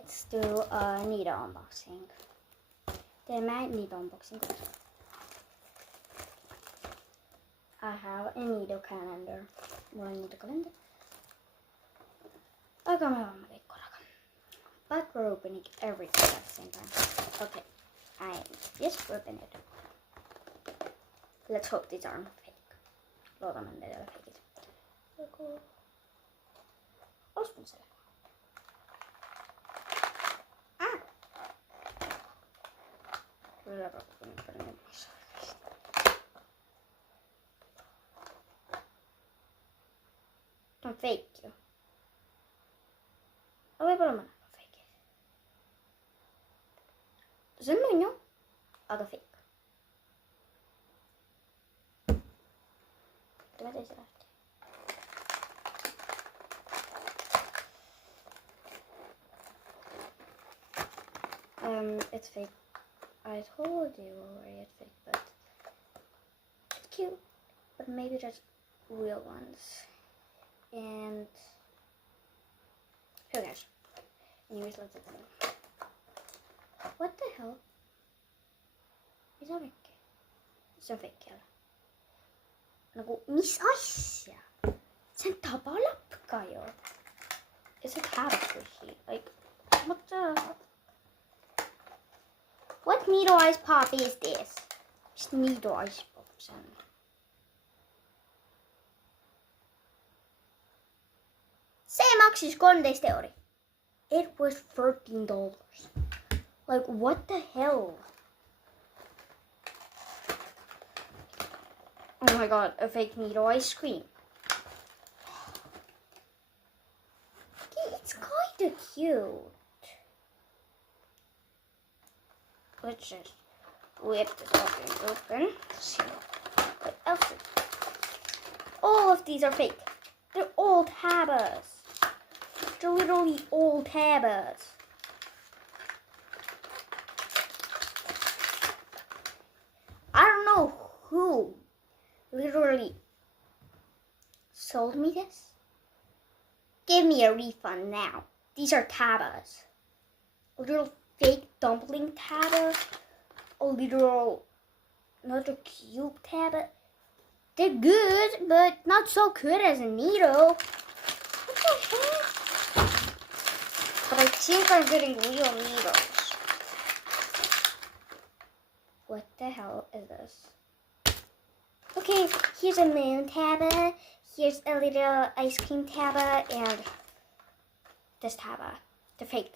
let's do a needle unboxing. Det är med needle unboxing. I have a needle calendar. More needle calendar. Aika me olemme viikkorakan. But we're opening everything at the same time. Okay. I just open it. Let's hope these aren't fake. Luotamme ne teille feikit. Olisiko se? Kyllä varmaan on fake jo. Voi olla mä fake. Se on jo aika fake. Mä tein se lähtee. It's fake. I told you already it's fake, but it's cute. But maybe there's real ones. And who cares? Anyways, let's open it. What the hell? Is that fake? Se on fake. No kun, missä asia? Sen tapalapka jo. Is it happy? Like, what the? What needle ice pop is this? It's needle ice pops. Se maksis €13. It was $13. Like, what the hell? Oh my god, a fake needle ice cream. It's kinda cute. Let's just whip this open. See what else. All of these are fake. They're old habits. They're literally old habits. I don't know who literally sold me this. Give me a refund now. These are tabas. A little fake dumpling taba. A literal, not a cube taba. They're good, but not so good as a needle. What the heck? But I think I'm getting real needles. What the hell is this? Okay, here's a moon taba. Here's a little ice cream taba, and this taba. They're fake.